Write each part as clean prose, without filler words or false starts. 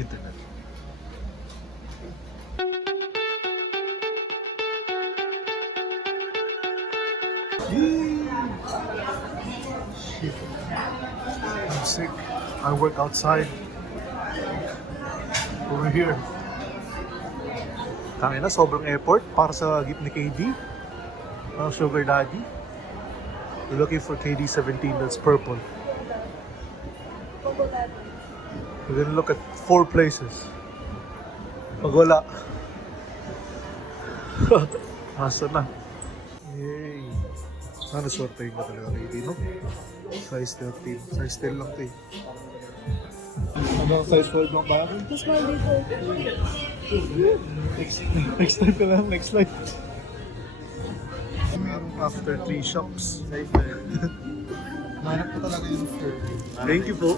Internet. Shit. I'm sick. I work outside. Over here. Tangina, sobrang effort para sa gift ni KD. Sugar Daddy. We're looking for KD17 that's purple. We're gonna look at 4 places. Pag wala. Asa na? Yay! Ano sortayin ka talaga KD, no? Size 13. Size 10 lang ito eh. Ano size 12 lang ba? Mas mahal dito. Next time ka lang, next slide. Meron after 3 shops. Manap ko talaga yung fur. Thank you po.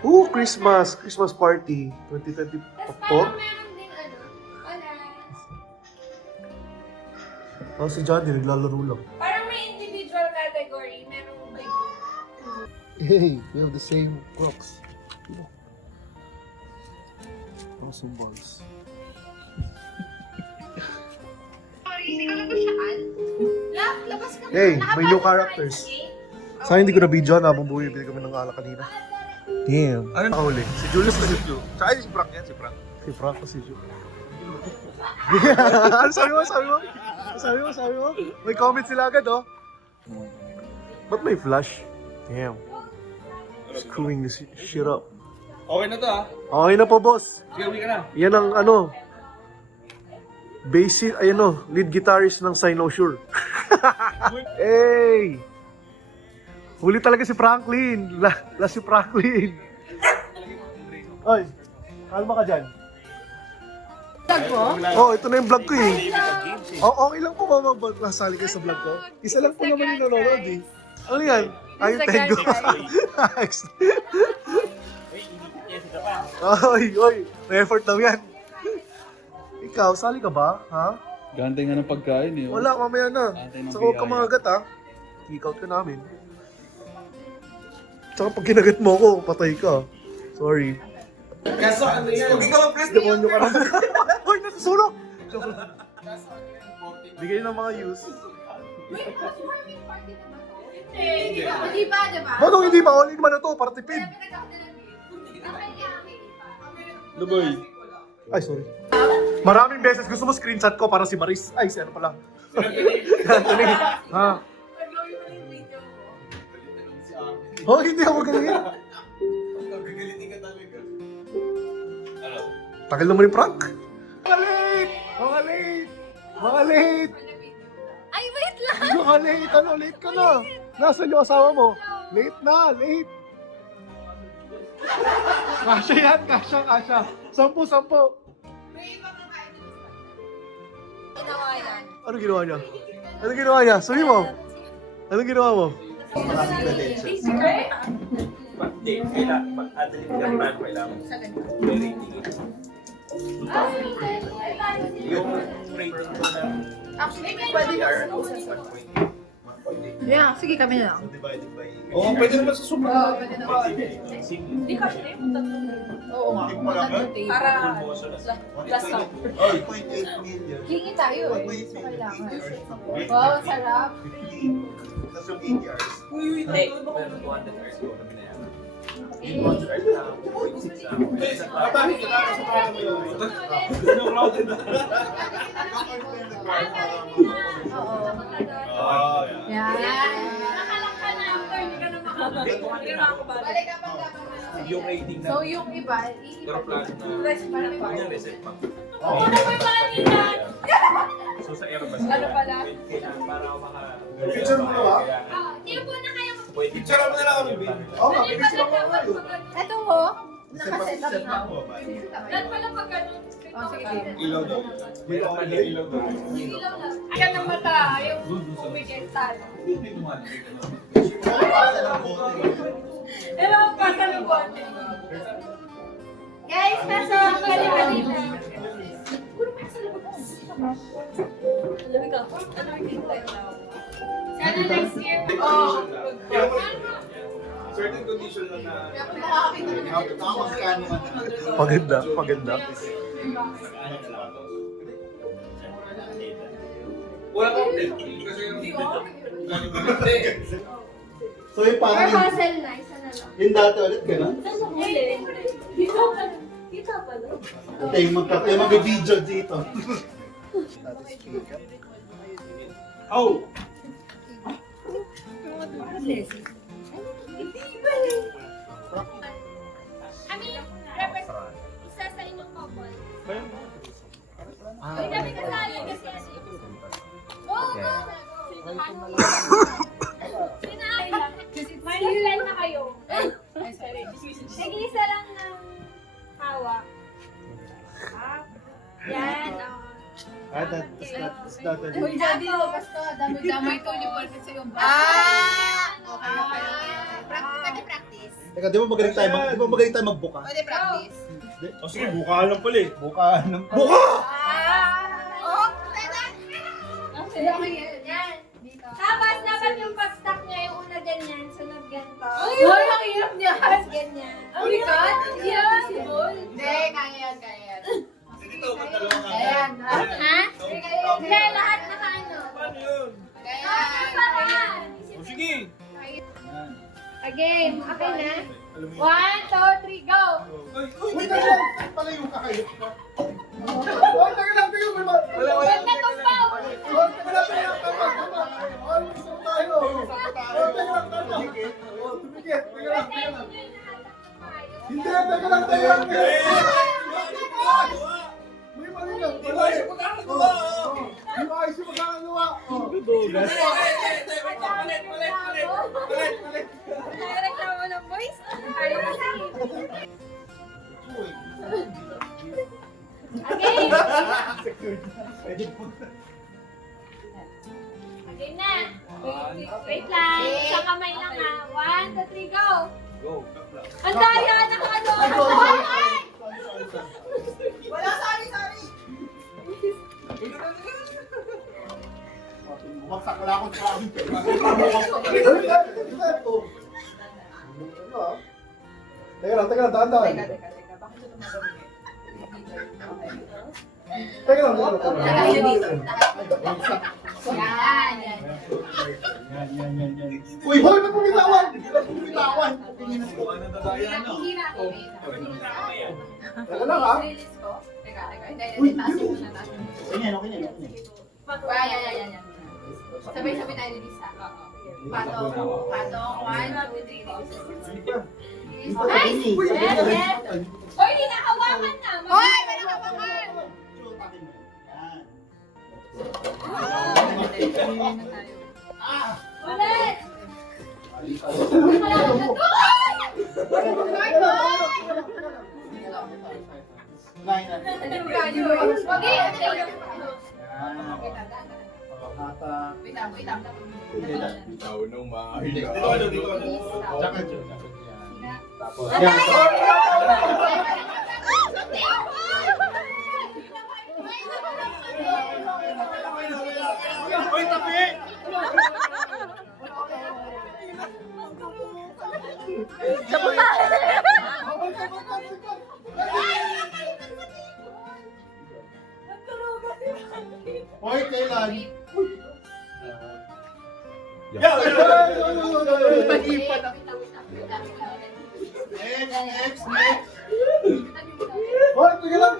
Ooh, Christmas! Christmas party 2024. Meron din Oh, si Johnny naglalaro lang. parang may individual category, merong big. Hey, we have the same Crocs. Awesome balls. Labas ka Hey, may new characters. Sayang hindi ko na-video na habang bumibili kami ng alak kanina. Damn. Ano nakahuli? Si Julius na si Ju. Tsaka si Frank yan, si Frank. Si Frank o si Ju. Ano sabi mo? Sabi mo? Sabi mo? Sabi mo? May comment sila agad, oh. Ba't may flash? Damn. Screwing this shit up. Okay na to ah. Okay na po, boss. Sige, uwi ka na. Yan ang ano, basic, ay ano, lead guitarist ng Sinosure. Hey! Huli talaga si Franklin. La si Franklin. Oy, kalma ka dyan. Vlog mo? Oh, ito na yung vlog ko eh. Oh, okay lang po ba masali kayo sa vlog ko? Isa lang po naman yung nanonood eh. Ano yan? Ay, Instagram, Tango. Oy, may effort daw yan. Ikaw, sali ka ba? Ha? Gantay nga ng pagkain eh. Wala, mamaya na. Antay ng Saka huwag ka biyaya. mangagat ha. Kick out ka namin. Tsaka pag kinagat mo ako, patay ka. Sorry. Kaso ano yan? Huwag ikaw mag-press Demonyo ka na. Uy, nasusulok! Bigay ng mga use. Hindi ba, diba? Manong hindi ba? All in man na to, para tipid. Luboy. Ay, sorry. Maraming beses gusto mo screenshot ko para si Maris. Ay, si ano pala. Anthony. Ha? Oh, hindi ako galing. Gagalitin ka talaga. Ano? Tagal naman yung prank. Mga late! Mga late! Mga late! Ay, wait lang! Mga late! Ano? Late ka na! Nasaan yung asawa mo? Late na! Late! Kasha yan! Kasha! 10. Ginawa yan. Ano ginawa niya? Ano ginawa niya? Sabi mo! Ano ginawa mo? Hindi, kailangan. Pag-adalin ka naman, kailangan. Very yung rating ko ng Actually, pwede na. Yeah, sige kami na lang. divided by... Oo, pwede naman sa super. Oo, pwede na. Hindi kasi na yung tatlo. Oo nga. Para last lang. 8.8 million. Hingi tayo eh. So, kailangan. Wow, ang sarap. Tapos yung 8 hours. Hindi. Meron 200 hours ko na binayaran. Yung 100 hours na 0.6 hours. Bakit ka na sa parang mo yun? Crowded na. Oo. Oh, Yan. Nakalangka na after, hindi ka na makabalik. Hindi ka makabalik. Balik ka pag yung rating na. So, yung iba, Pero plano na. Yung reset pa. Oo, naman ba nila? So sa Airbus. Ano pala? Kailangan para ako maka... Picture mo na ba? Hindi po na kayo Picture mo na lang kami, babe. Oo nga, bilis lang ako. Ito mo, nakaset up na. Lahat pala pag ganun. Oh, sige, sige. Ilaw daw. Ilaw daw. Ilaw daw. Ilaw lang. Ayan ang mata, yung kumikita. Pero ang pasa ng bote. Guys, nasa kalimanita. Lamig ka. Ano yung hintay na? Sana next year. Oh. certain condition lang na... Paganda, paganda. Wala kang kasi yung... So yung Or parang hustle na, isa na lang. yung dati ulit gano'n? Kita pala. Ito yung mag-video dito. Oh! Isa sa inyong couple. Ay, kami kasali kasi ano. Oo, Marlilan na kayo. Sige, isa lang ng hawak. Yan, That's not Uy, daddy, basta dami-dami ito yung perfect sa yung Pwede practice. Teka, di ba magaling tayo magbuka? Pwede practice. O sige, buka lang pala eh. Buka ng... Buka! Oh, pwede. Yan. Dito. Tapos, dapat yung pag-stack niya, yung una ganyan, sunod ganito. Uy, ang hirap niya. Tapos ganyan. Oh my God. Yan. Hindi, kaya yan, kaya yan. Dito, magdalawa ka. Ayan. Ha? Hindi, lahat na ano. Paano yun? Kaya Paraan. O sige. Okay, okay na? 1, 2, 3, go! Uy, tayo! Palayo ka kayo. Uy, tayo lang, tayo! Wala, wala. Huwag na tumpaw! Hindi, teka lang, tayo lang! May mali lang. Di ba siya magkakagawa? Di ba ayos yung magkakagawa? Palit. Nagreklamo ng boys? Ayaw kasi. Okay na. Wait lang. Sa kamay lang ha. 1, 2, 3, go! Go. Ang daya na ano! Ay! wala, sorry. Bumagsak wala akong sabi. Teka lang, dahan-dahan. Teka, bakit ito tumatawag? Teka lang. Teka, yun dito. Uy, hoy, ba't mo bitawan? Ba't mo bitawan? Ano nadaya na? Teka lang, ha? Release ko. Teka, hindi, Uy, taas yun. mo na, taas mo. Okay na. Yan. Sabay-sabay tayo release ha. Patong, 1, 2, 3, release. Nice! Yes! Hoy, hindi nakawakan na! Hoy, meron ka pa man! Ulit! Wait lang. Ikaw nung mahina. Dito. Tapos, Hoy, tabi! Hoy, kailan? Next. Hoy, teka lang.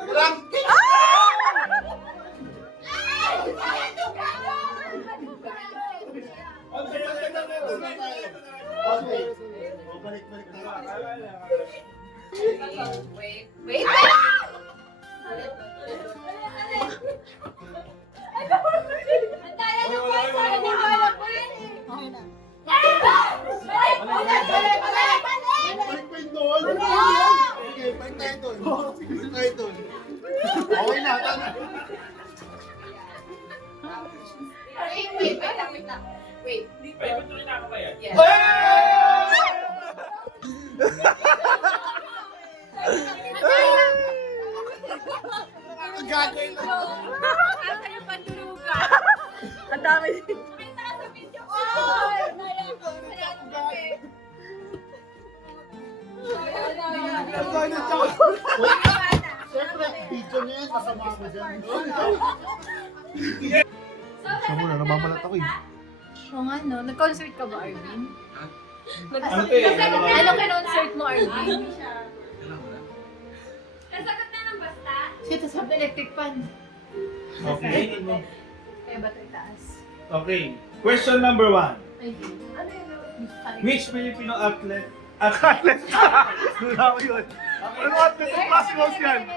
Okay. Balik tayo. Wait. Ang daya ng boys! Para di ko alam po yan eh! Balik pa yun doon. Okay, balik tayo doon. Balik tayo doon. Okay na, tama. Wait. Ay, ba't tuloy na ako kaya? Yes. Gagawin na. Asa yung panduruga? Ang dami. Kita sa video ko! Ay, naya ko. Siyempre, video niya yan, masama ako dyan. Siya muna, namamalat ako eh. Oo nga, no? Nag-concert ka ba, Arvin? Ano to eh? Ano kinonsert mo, Arvin? Nasagot na ng basta. Shit, sa electric fan. Okay. Kaya ba ito itaas? Okay. Question number 1. Ay, ano yun? Which Filipino athlete? Wala ko yun. Ano athlete ng Plascos yan?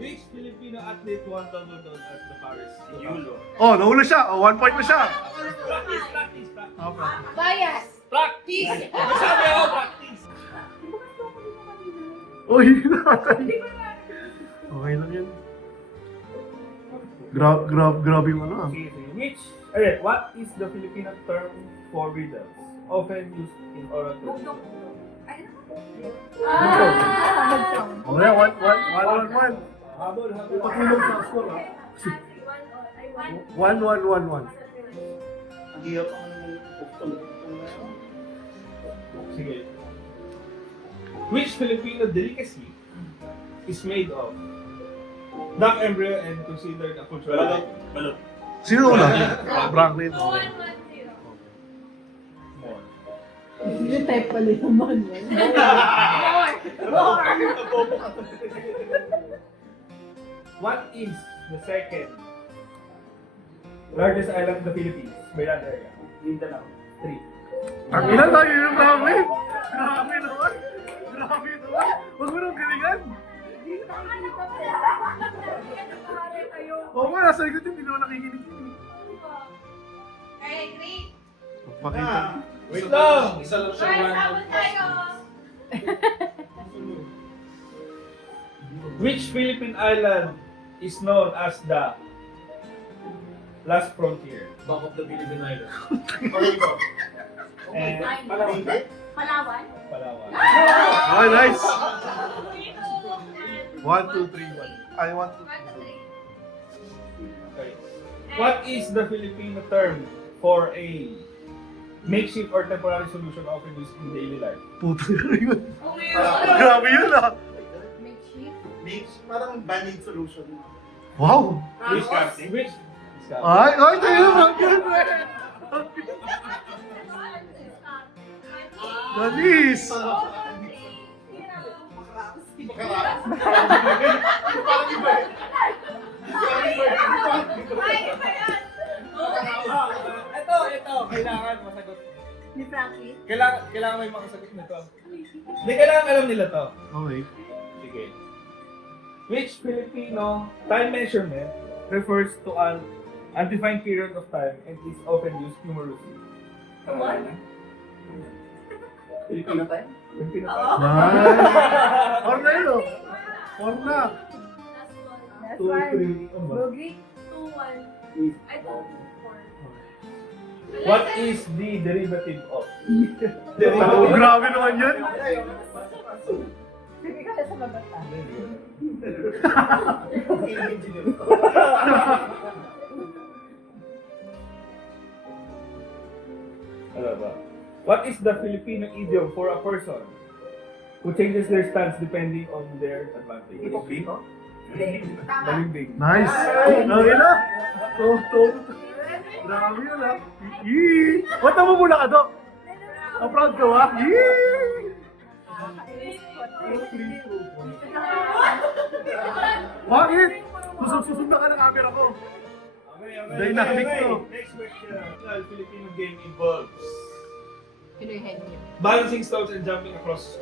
Which Filipino athlete won Wimbledon at the Paris? Yulo. Oh, nahula siya. Oh, 1 point na siya. Practice. Okay. Bias! Practice! Sabi ako, practice! Uy, nakakay. Okay lang yan. Grabe yung ano ah. What is the Filipino term for riddles? Often used in oral tradition. Okay, 1-1. Habol. Patulong sa score ah. 1-1-1-1. Ang hirap ang Sige. Which Filipino delicacy is made of duck embryo and considered a cultural balot? Sino una? Franklin. 1-1-0. More. Yung type pala naman. What is the second largest island in the Philippines by land area? Mindanao. 3. Ang ina tayo yung dami. Grabe naman. Huwag mo nang galingan. Oo nga, nasa likod yun, hindi naman nakikinig yun. Okay, great. Pakita. Wait lang! Isa lang siya. Guys, sabon tayo. Which Philippine island is known as the last frontier? Back of the Philippine Island. Okay ko. And Palawan. Palawan. Okay, nice. 1, 2, 3, 1. 1, Ay, 1, 2, 3. 2, 3. Okay. What is the Filipino term for a makeshift or temporary solution often used in daily life? Puto yun. Oh my Grabe yun ah. Makeshift? Mix, parang banding solution. Wow. Which? Ay, tayo naman. Dalis. Ito, kailangan masagot. Ni Frankie? Kailangan may makasagot nito. Hindi, kailangan alam nila to. Okay. Sige. Which Filipino time measurement refers to an undefined period of time and is often used humorously? What? Filipino time? Filipino time. Nice. Or na yun oh. Or na. That's 2, one. 3, ano ba? Bogey? 2-1. I don't know. What is the derivative of? Oh, grabe naman yun. Sige ka na sa mabata. Ano ba? What is the Filipino idiom for a person who changes their stance depending on their advantage? Balimbing. Nice. Okay na. Grabe yun ah. Yee! Ba't namumula ka, Dok? Ang proud ka ba? Yee! Bakit? Susunda ka ng camera ko. Dynamic to. Next question. The Filipino game involves Pinuhin niyo. balancing stones and jumping across.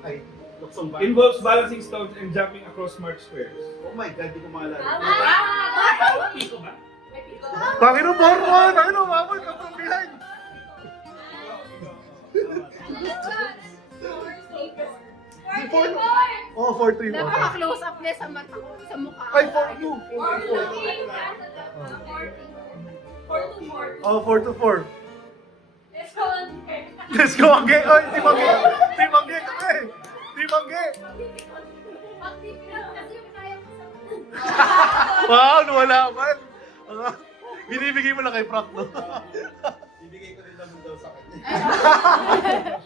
Ay, luksong ba? Involves balancing stones and jumping across marked squares. Oh my God, di ko maalala. Bakit ang born? Ano, mamay ka from behind. Oh, 4-3. Napaka-close up niya sa mata ko, sa mukha. Ay, 4-2. 4-4. Oh, 4-4. Let's go on there. Let's go again. Oy, Team Angge kami. Team Angge. Wow, nawalaman. Binibigay mo lang kay Frank, no? Bibigay ko rin naman daw sa kanya.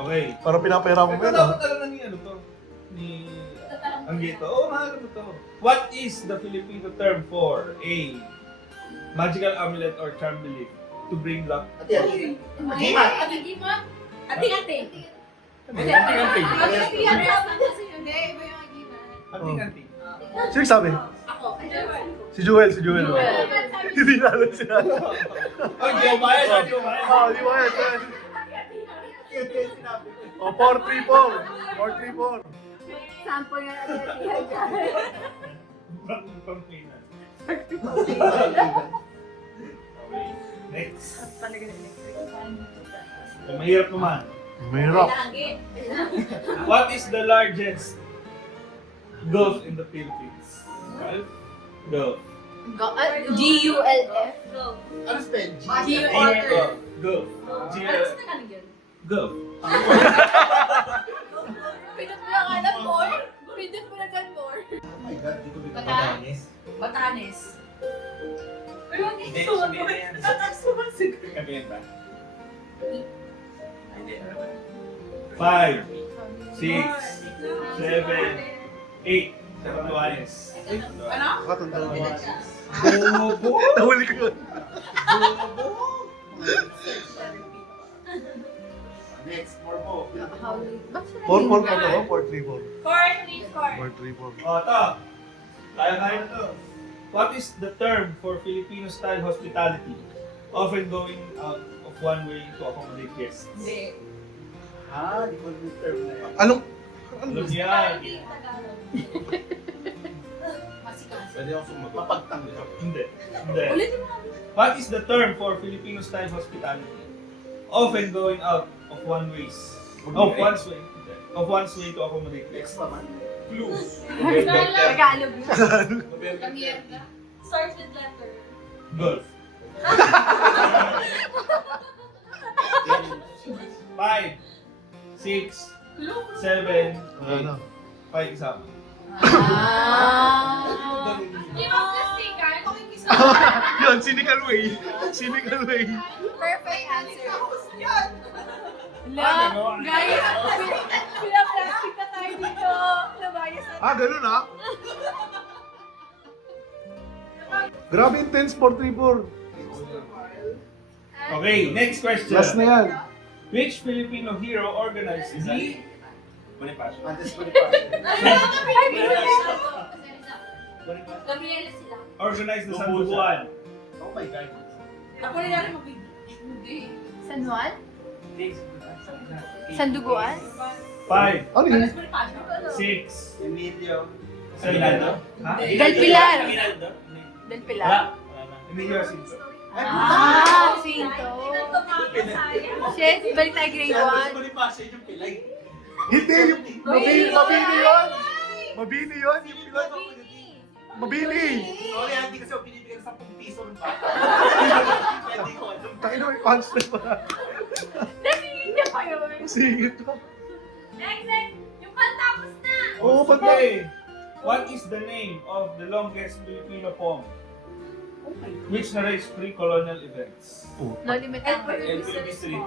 Okay. Parang pinapahirapan mo yan, Dapat ah. alam na ni ano to. Ni Anggito. Oo, alam mo to. What is the Filipino term for a magical amulet or charm belief to bring luck? Ating. Ating. Anting-anting. Hindi, iba yung agiman. Anting-anting. Sino sabi? Ako. Si Joel. Hindi na alam siya. Ay, di ba yan? Di ba yan? Ah, di ba yan? Oh, 4-3-4. Sample nga natin. Pang-pinan. Okay. Next. Mahirap naman. Mahirap. What is the largest gulf in the Philippines? Gulf. G-U-L-F. Ano spell? G-U-L-F. Gulf. G-L-F. Gulf. Pinot mo lang alam, boy. Pinot mo lang dyan, boy. Oh my God, dito dito. Batanes. Batanes. Pero hindi Kabihin ba? 5, 6, 7, 8. Sa Patuanes. Ano? Katanda mo. Bobo! Nahuli ko yun. Next, more mo. 4-4 ka na, 4-3-4. 4-3-4. 4-3-4. O, ito. Kaya na to. What is the term for Filipino-style hospitality? Often going out of one way to accommodate guests. Hindi. Di ko yung term na yan. Anong? Alam niya. Masikas. Pwede akong sumagot. Mapagtanggol. Hindi. Hindi. Ulitin mo. What is the term for Filipino-style hospitality? Often going out of one ways. Of one's way. Of one's way to accommodate guests. Next naman. Clues. Tagalog. Pamiyerda. Starts with letter. Golf. 5, 6, 7, Ano? 5 isama. Di ba plastikan? Yun, cynical way. Perfect answer. Ah, Guys, pina-plastic na tayo dito. Nabayas na. Ah, ganun ah. Grabe intense 4-3-4. Okay, next question. Last na yan. Which Filipino hero organized the Bonifacio? Antes ko ni pa. Gabriela sila. Organized the Sanduguan. Oh my God. Ako rin natin mabigyan. Hindi. San Juan? Sanduguan? 5, Ano yun? 6, Emilio. 7. Ha? Del Pilar. Del Pilar. Wala. Emilio Jacinto. Pinto. Ilan tumakasaya? Shit, balik tayo grade 1. Bonifacio yung pilay. Hindi, yung mabini yun. Mabini yun. Yung pilot. Mabini. Sorry, hindi kasi ako binibigyan ng 10 piso ng bata. Hindi ko alam. Tayo na may punch na pa. Hindi pa yun. Singit ko. Next. Yung pantapos na. Oo, ba't ba? Okay. What is the name of the longest Filipino poem? Which narrates pre-colonial events? No limit ang Philippine history.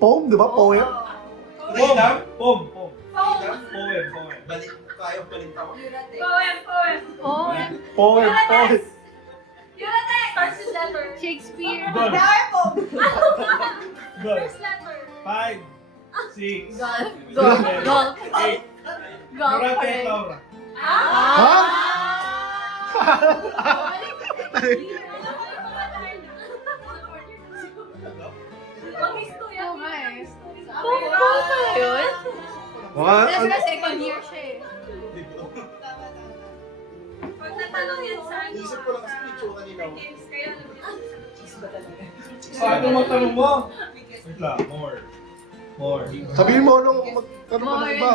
Poem, di ba? Poem? Poem. Poem. Balik, kaya balik ako. Poem. Poem. Yurate. Starts with letter. Shakespeare. Golf. Golf. First letter. 5, 6, Golf. 7, Golf. 8. Golf. Durante at Laura. Ha? Mag-istorya. Poem ba yun? Mga, Kasi na second year siya eh. Pag natanong yan sa ano, Isip ko lang kasi may tsura nila. games kayo, Paano mo tanong mo? Wait lang, more. sabihin mo ano, magtanong ka ng iba.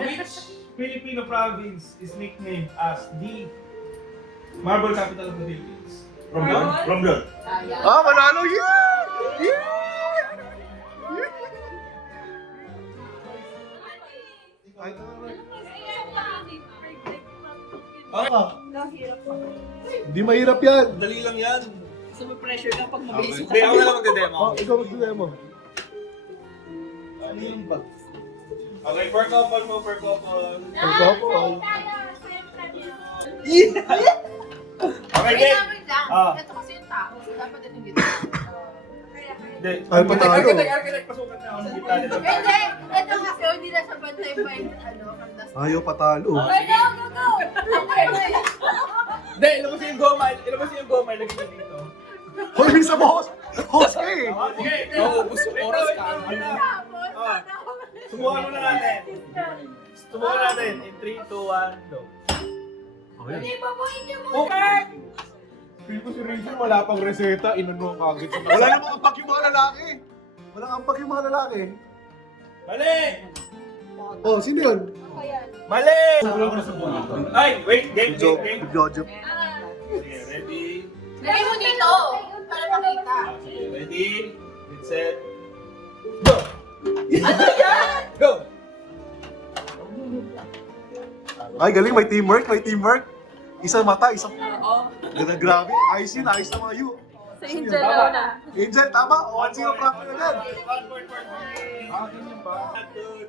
Which Filipino province is nicknamed as the marble capital of the Philippines? Romblon. Ah, manalo! Yeah! Yeah! Ay, Hindi mahirap yan. Dali lang yan. So, may pressure ka pag mabilis Hindi, ako na lang magde-demo. Oh, ikaw magdudemo. Ano yung bag? Okay, per couple mo, per couple. Pagkapal. Okay, Wait game. lang, wait lang. Ah. Ito kasi yung tao. So, dapat ito yung gitna. Hindi. Ay, patalo. Architect, pasukan na ako sa gitna nito. Hindi. Ito kasi, hindi na siya bantay pa yung kandas. Ayaw patalo. Okay, go, go, go! Okay. Hindi, ilabas yung goma. Ilabas yung goma. Ilagay mo dito. Hoy, bisa mo host! Host ka eh! Okay, Nauubos yung oras ka. Tapos, Ah. Subukan muna natin. Subukan natin. In 3, 2, 1, go. hindi pa po inyo mo. Feel ko si Rizal, wala pang reseta, inano ka agad sa Wala namang ampak yung mga lalaki. Walang ampak yung mga lalaki. Mali! Oh, sino yun? Mali! Ay, wait. Game, Joke. game, game. Jojo. Okay, ready? Lagay mo dito. Para makita. Okay, ready? Get set. Go! Go! Ay, galing. May teamwork, may teamwork. Isang mata, isang... Ganda, grabe. Ayos yun, ayos na mga you. Sa Angel na. Angel, tama? O, 1-0 prank na agad. One more for me. Akin yun ba? 1, 2,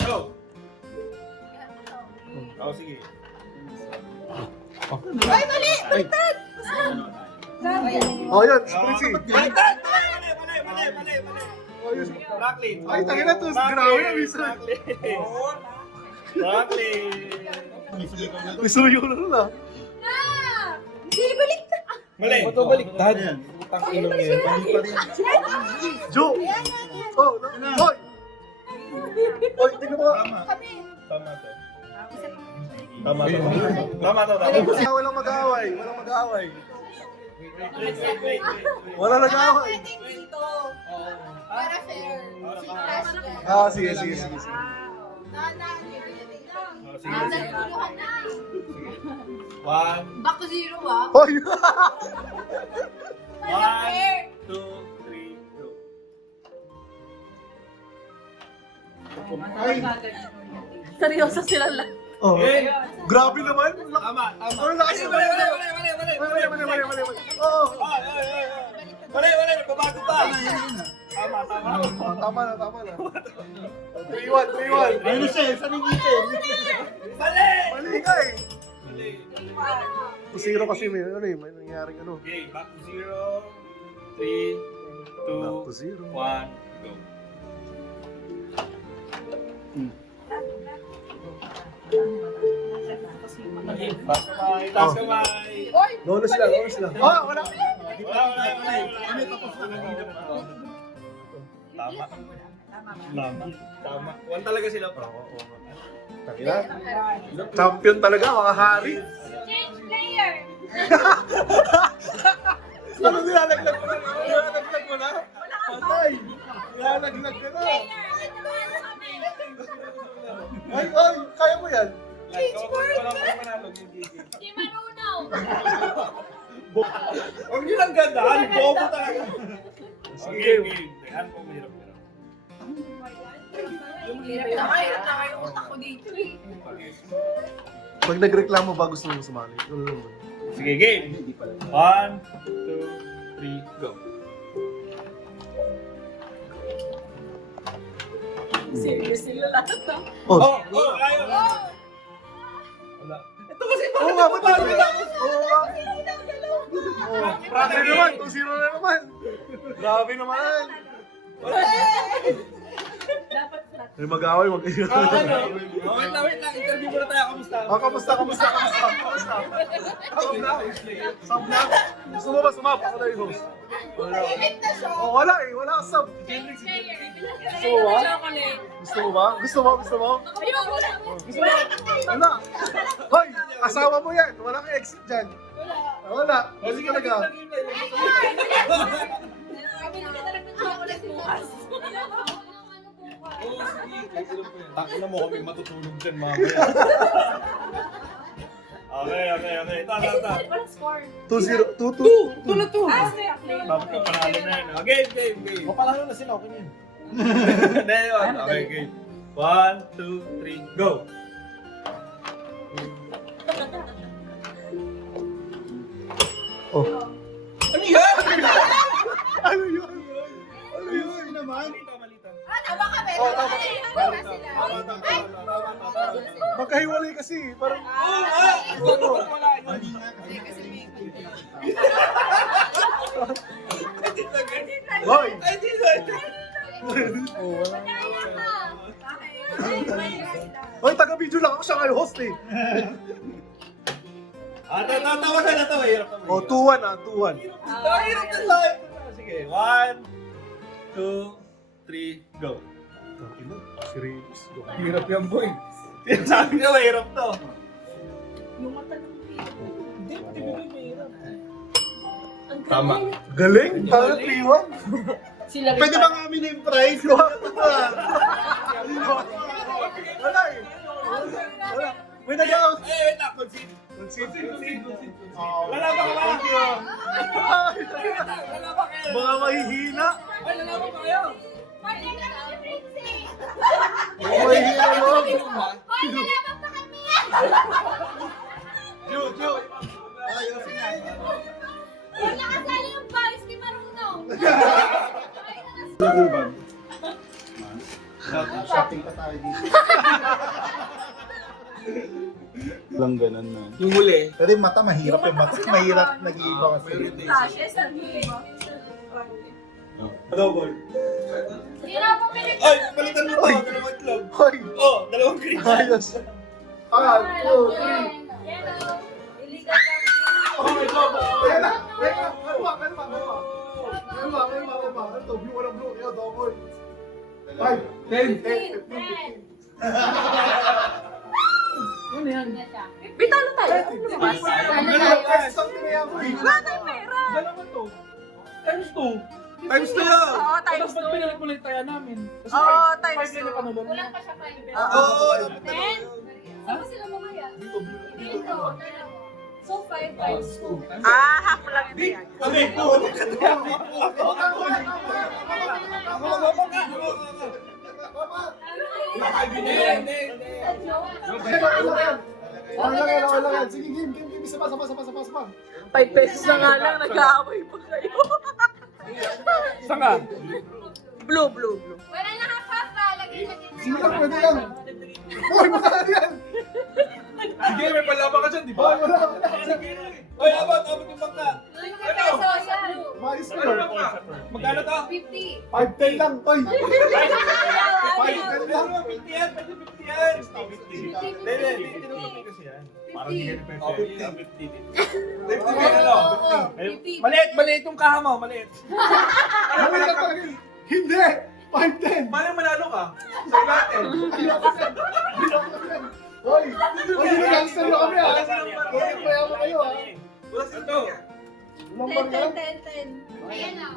3, go! Oh, sige. Ay, mali! Baliktad! Oh, yun. Si Prince. Baliktad! Mali! Oh, yun. Franklin. Ay, tangin na to. Grabe na, Misa. Franklin. May suyo na rin ah. Hindi, baliktad! Mali. Ba't baliktad? Utang ilong yan. Jo! Oh, hoy! Hoy, tingnan mo. Kami. Tama to. Tama to. Walang mag-aaway. Walang mag-aaway. Wait. Wala nag-aaway. Pwedeng dito. Para fair. Si Flash yan. Ah, sige. Sige. Nagtuluhan na. 1, Back to zero, ah. Hoy! 1, 2, 3, go. Seryoso sila lang. Oh, Okay. grabe naman. Tama. Ang lakas naman. Mali. Oo. Mali. Babago pa. Tama. Tama na. 3-1. Ayun na siya, sa ningitin. Mali. Mali ka eh. Mali. Kusiro kasi may nangyaring ano. Okay, back to 0. 3, 2, 0. 1, go. Taas kamay. Bonus lang. Ah, wala. Wala. Tama. One talaga sila, bro. Champion talaga, mga hari. Change player. Ano nilalaglag mo na? Nilalaglag mo na? Patay. Nilalaglag ka na. Player. Ito ba ano kami? Ay, kaya mo yan. Di marunong. Huwag nyo lang gandaan. Bobo talaga. Sige, game. Ano po mahirap? Hirap na kayo utak ko dito, eh. Pag nagreklamo ba gusto mo sumali? Sige, game. 1, 2, 3, go. Serious sila lahat. Oh, Ayaw. Wala. Ito kasi oo nga, ba't tayo tapos? Oo nga. Grabe naman, 2-0 na naman. Grabe naman. Dapat flat. May mag-away, mag-away. Wait lang. Interview muna tayo. Kamusta? Kamusta? Sub na. Gusto mo ba sumap? Ako na yung host. Tahimik na siya. Oh, wala eh. Wala ka sub. Change player. Gusto mo ba? Chocolate. Gusto mo ba? Gusto mo? Gusto mo? Wala. Hoy, asawa mo yan. Wala kang exit dyan. Wala. Kasi talaga. Kami na talaga ng chocolate bukas. Takina mo kami matutulog dyan mamaya. Okay. Ito. Walang score. 2-0. 2-2. Ah, chocolate. Tapos ka panalo na yun. Game. Mapalalo na sila, okay na yun. Hindi yun. Okay, game. 1, 2, 3, go. Oh. Ano yan? Ano yun? Ano yun naman? Malita. Ah, tama kami. Oh, Magkahiwalay kasi. Parang, Wala yun. Mali nga kasi. Kasi may hoy! Ay, di ba? Hoy, taga-video lang ako siya ngayon, host eh. Tawa ka na to. Hirap na. O, 2-1 ah, 2-1. Hirap na tayo. Sige, 1, 2, 3, go. Ina, si Reyes. Hirap yan, boy. Sabi ko, mahirap to. Yung mata ng Hindi, mahirap. Ang Tama. Galing! Tara, 3-1. Sila rin Pwede ba nga amin yung prize? Wala eh. Wala. May nag-out. Wait lang. Concede. Lalaban ka ba? Lalaban kayo. Mga mahihina. Ay, lalaban pa kayo. Partner lang kami, Princey! Mga mahihina, no? Hoy, nalaban pa kami! Joe. Ayusin na. Huwag nakasali yung boys, di marunong! Shopping pa tayo dito. Lang ganun na. Yung huli. Pero yung mata, mahirap yung mata. Mahirap nag-iiba kasi. Lashes, nag-iiba. Double. Hindi na ako pinig. Ay, palitan mo to. Dalawang itlog. Hoy! Oh, dalawang green. Ayos. Yellow. Illegal kami. Oh my God! Teka, kalma. Ano to? Blue, walang blue. Kaya double. 5, 10, 15. Ano yan? Bitalo tayo. Ano lumabas? Wala tayong pera. Dalawa to. Times 2. Times 2 yan! Oo, times Tapos pag 2. pinalit mo lang tayo namin. Kasi Oo, five times lang yung 2. panulong. Kulang pa siya 5. Oo, Then, saan ba sila mamaya? Dito. So, 5 times 2. Half lang ito yan. Okay, go. Hindi. Okay lang. Sige, game. Isa pa. 5 pesos na nga lang, nag-aaway pa kayo. Saan ka? Blue. Wala na half-half pa. Lagay na dito. Sige lang, pwede lang. Hoy, magkano yan? Sige, may palaban ka dyan, di ba? Wala. Oy, abot yung bangka. 50 pesos yan. Mais ko. Magkano to? 50. 5-10 lang, toy. 5-10 lang. 50 yan, pwede 50 yan. Hindi, tinutupin kasi yan. 50. Oh, 50. 50. Maliit yung kaha mo, maliit. Ano lang talaga? Hindi! 5-10! Paano manalo ka? Sa natin. Hoy! Hoy, ginagangster nyo kami ah! Hoy, mayaman kayo ah! Wala sa ito. Walang barya? 10. Ayan na.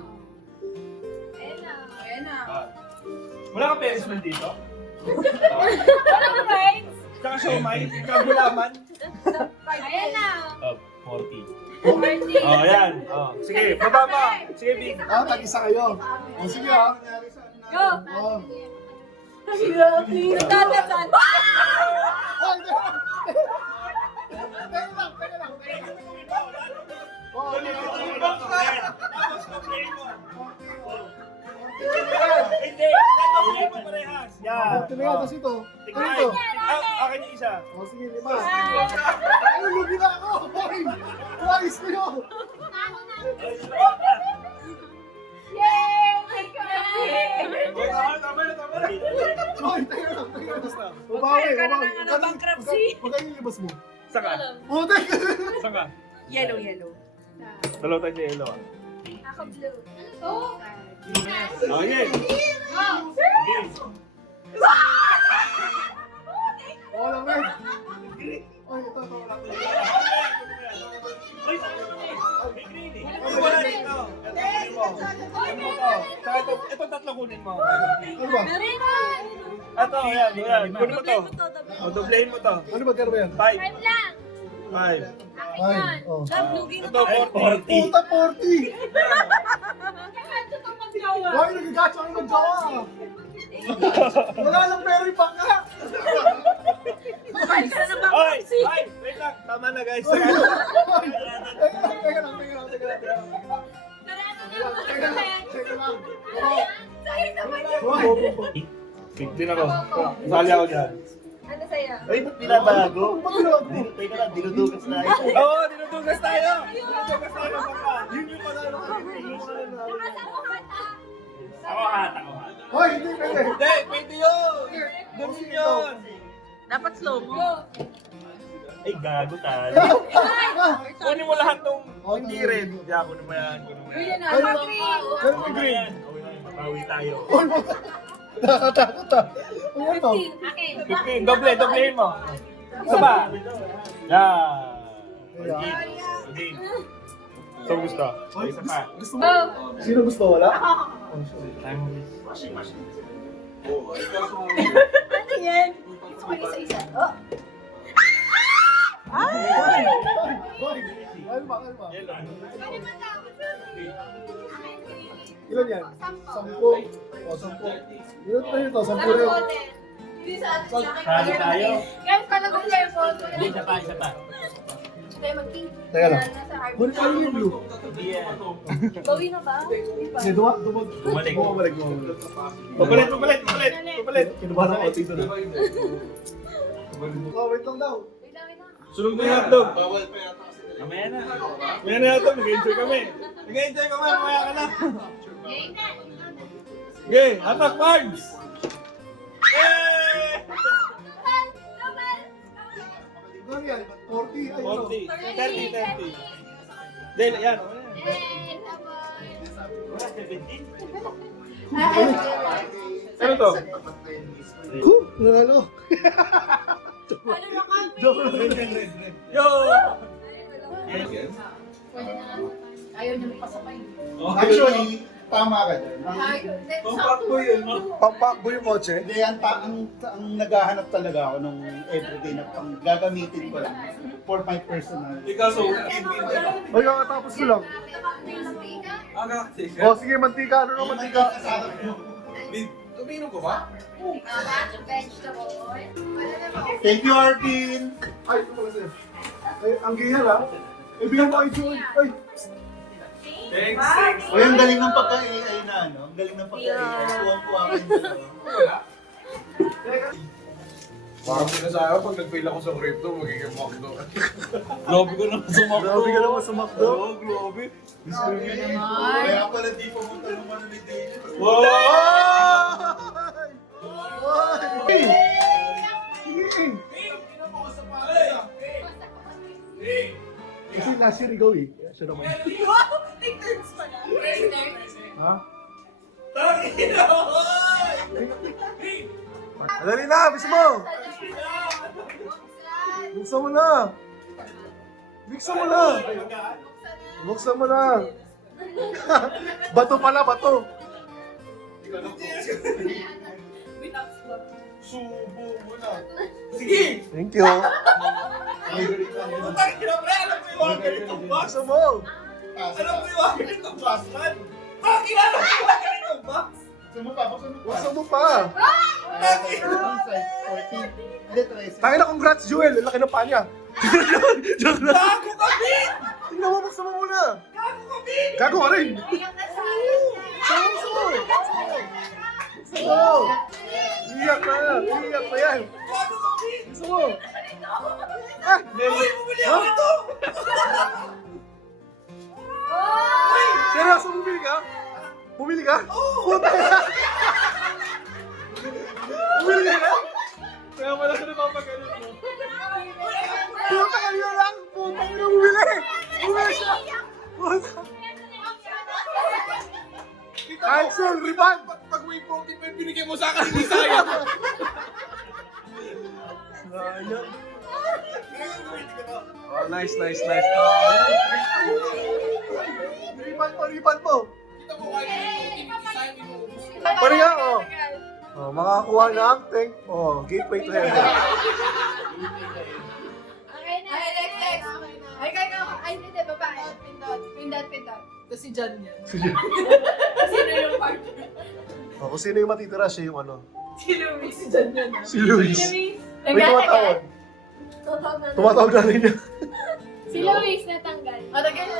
Ayan na. Wala ka perisman dito? Walang rights. Tsaka siomay, kagulaman. Ayan na. 40. 40. Oh, yan. Oh, sige, baba pa. Sige, Big. Ah, tag-isa kayo. O sige ah. Go. Oh. Nagtatasan. Hoy, teka lang. Oh, Hindi, tatapin mo parehas. Yan. Ito na yan, tapos ito. Tingnan. Ito. Akin yung isa. O sige, 5. Ay, lugi na ako! Hoy! Uwais ko yun! Yay! Okay ka na. Tama na. Hoy, teka lang. Mag-file ka na ng bankruptcy. Magkano yung libas mo? Saan ka? Oh, teka! Saan ka? Yellow. Dalawa tayo sa yellow. Ako blue. Ano to? Okay. Go. Oh, lang rin. Oy, ito. Ay, may green eh. Ay, wala dito. Ito tatlo kunin mo. Ano ba? Ito, ayan. Kunin mo to. O, doblehin mo to. Ano ba ba yan? 5. 5 lang. 5. Ay, Akin oh. Lugi na Ito, 40. Puta, 40! Ito itong magjawa. Hoy, nagagacho ang magjawa! Wala lang pero yung bangka! Mag-file ka na ng Oy, bankruptcy. wait lang. Tama na guys. Teka lang. Tara na. Sa'yo naman yun. Hoy! Big din ako. Sali ako dyan. Ano Ito sa'yo. Ay, ba't binabago? Teka lang, dinudugas tayo. Oo, dinudugas tayo! Dinudugas tayo baka. Yun yung panalo ka. Ako hata. Hoy, hindi pwede. Hindi, pwede yun! Ganun yun! Dapat slow mo. Ay, gago tayo. Kunin mo lahat nung hindi red. Diyan, kunin mo yan. Uy, yan na. Pero Green. Bawi tayo. nakakatakot ah. Ano to? Akin. 15, doblehin mo. Isa ba? Yan. Again. So gusto. Isa pa. Gusto mo? Sino gusto? Wala? Ano yan? Isa-isa. Oh. Hoy! Alma. Ilan yan? 10. O, 10. Ilan tayo ito? 10 rin. Hindi sa atin. Sali tayo. Guys, palagong kayo po. Hindi, isa pa. Tayo mag-king. Teka lang. Nasa hard. Kunin tayo yung blue. Hindi yan. Bawi na ba? Hindi pa. Sige, Bumalik. Bumalik. Papalit. Kinubahan ako dito na. Oh, wait lang daw. Sunog na yung hotdog. Mamaya na. Mamaya na hotdog. Nag-enjoy kami. Nag-enjoy kami. Mamaya ka na. Okay, hatak Pards! Yay! Ano yan? 40? Ay, ano? 40. 30. Dahil, yan. Wala, 17. Ano to? Nanalo. Ano na kami? Yo! Ayaw niya magpasakay. Actually, tama ka dyan. Ayaw. Pampakbo yun. Pampakbo yung kotse? Hindi, ang naghahanap talaga ako nung everyday na pang gagamitin ko lang for my personal. Ikaw, so, Ay, kakatapos ko lang. O, sige, mantika. Ano na mantika? Tuminom ko ba? Thank you, Arvin! Ay, ito pala sa'yo. Ay, ang gihal ha. Eh, bigyan mo kay Joy. Ay, Thanks. O, yung galing ng pagka-AI na, ano? Ang galing ng pagka-AI. Kuwang-kuwa kayo dalawa. Parang sinasabi pag nag-fail ako sa crypto, magiging McDo. Globe ko naman sa mga. grabe ka naman sa McDo. Oo, globe. Kaya pala di pumunta ng ano ni Dave. Wow! Ay! Sige! Kasi last year ikaw eh. Kaya siya naman. Take turns pala. Ha? Dali na! Bisa mo! Buksan mo na! Buksan mo na! Buksan mo na! Bato pala, bato! Subo mo na. Sige! Thank you! Putang ina, pre! Alam mo yung mga ganitong box? Buksan mo! Alam mo yung mga ganitong box, man? Putang ina, alam mo yung mga ganitong box? Buksan mo pa! Hindi, 13. Tangin na, congrats, Jewel! Ang laki ng paa niya! Joke lang! Gago ka, Bin! Tingnan mo, buksan mo muna! Gago ka, Bin! Gago ka rin! Buksan mo! Buksan mo! Iyak na! Iyak na yan! Gago ka, Bin! Buksan mo! Ah! Uy, bumili ako ito! Seryoso, bumili ka? Bumili ka? Puta! Bumili ka na? Kaya wala ka na mapagalit mo. Puta ka nyo lang! Puta ka nyo bumili! Bumili siya! Puta! Cancel! Refund! Pag may protein pa yung binigay mo sa akin, hindi sayang. Sayang. Oh, nice. Refund po! Kita mo kaya yung protein, hindi sayang yung Pareha, oh. Oh, makakakuha ng tank. Oh, gateway to heaven. Okay na. Ay, next. Ay, kaya ako. Ay, hindi, babae. Pindot. Ito si John yan. Sino yung partner? Oh, kung sino yung matitira, siya yung ano. Si Louis. Si John yan. Si Luis. May tumatawag. Totoo. Tumatawag na rin niya. Si Luis natanggal. O, tagay na.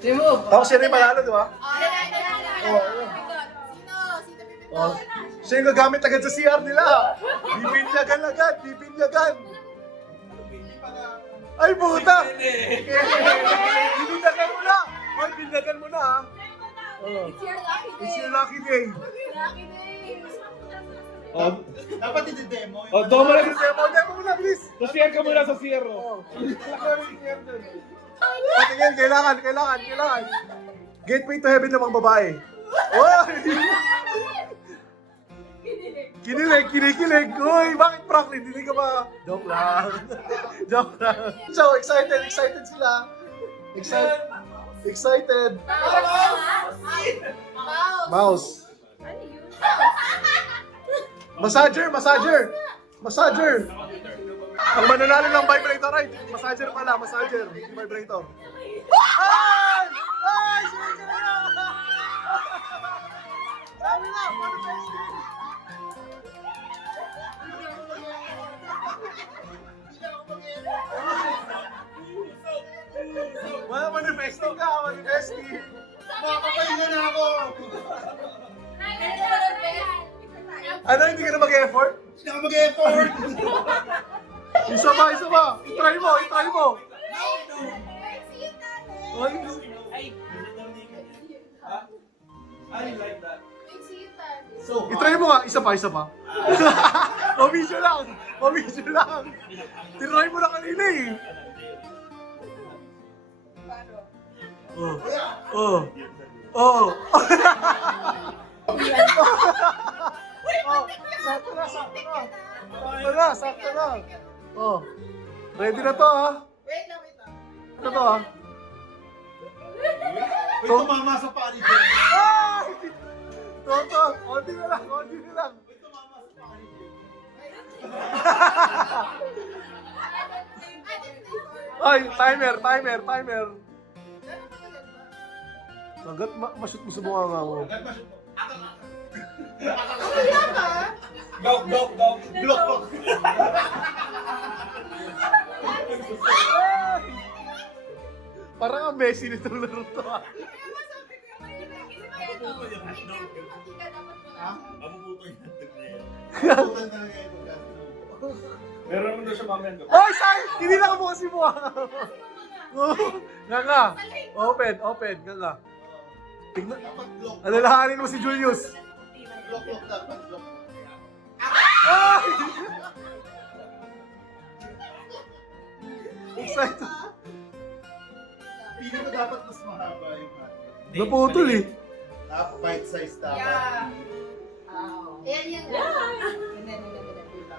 Remove. Tapos siya na yung panalo, di ba? Ay. Oo. Sino? Sino Oh, pipindot? Siya yung gagamit agad sa CR nila. Bibinyagan agad, bibinyagan. Ay, puta! Bibinyagan mo na! Ay, binyagan mo na, ha? Oh. It's your lucky day. It's your lucky day. Lucky day. Oh, Dapat i-demo. oh, demo lang. Demo mo na, bilis! Sa CR ka muna, sa CR, Oh. CR dun. Patingin, kailangan. Gateway to heaven namang babae. Oy! Kinikilig. Uy, bakit Franklin? Hindi ka ba? Joke lang. So, excited sila. Excited. Mouse. Massager. Ang mananalo ng vibrator, right? Massager pala, hindi vibrator. Ay! Sige na! Sabi na, manifesting! Manifesting ka, manifesting! Makakapahinga na ako. Ano, hindi ka na mag-effort? Hindi ako mag-effort. Isa ba? I-try mo! Ay, I like that. So, i-try mo nga, isa pa. O video lang. Tinry mo na kanina eh. Oh. Sakto na. Oh. Ready na to, ha? Wait lang. Ano to, ha? may tumama sa pari dyan. Ay! Toto, konti na lang. May tumama sa pari dyan. Ay, timer. Sagat, ma-shoot mo sa bunganga mo. Go. Block. Parang ang Messi nitong laro to, ha? Putan talaga ito. Meron naman doon sa mamaya. Ay, say! Hindi na ka mo kasi mukha. Nga. Open. Nga. Tignan. Dapat block. Alalahanin mo si Julius. Block dapat. Block. Ay! Excited. Pili ko dapat mas mahaba yung hat. Naputol eh. Bite size dapat. Yeah. Yan.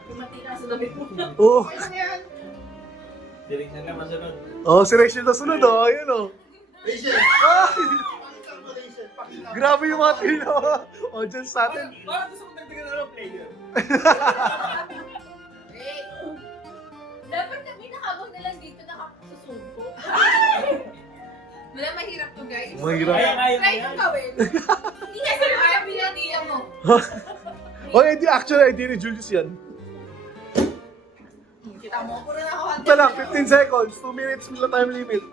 Kumati na sa damit mo. Oh. Direction na masunod. Oh, si Rachel na sunod, oh. Ayun, oh. Rachel! Ay! Pakita mo, Rachel. Pakita mo. Grabe yung mga tino. Audience sa atin. Bakit gusto mo dagdagan na ng player? Dapat kami nakabang na lang dito nakasusubo. Wala, mahirap to, guys. Mahirap. Try nyo gawin. Hindi kasi kaya pinaniya mo. Oh, actually, idea ni Julius yan. Kita mo, puro na ako. Ito lang, 15 seconds. 2 minutes na time limit.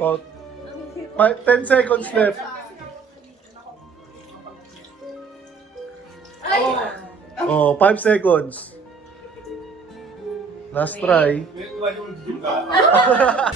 Oh, 10 seconds left. Ay! Oh, 5 seconds. Last try. Wait, why don't you do that?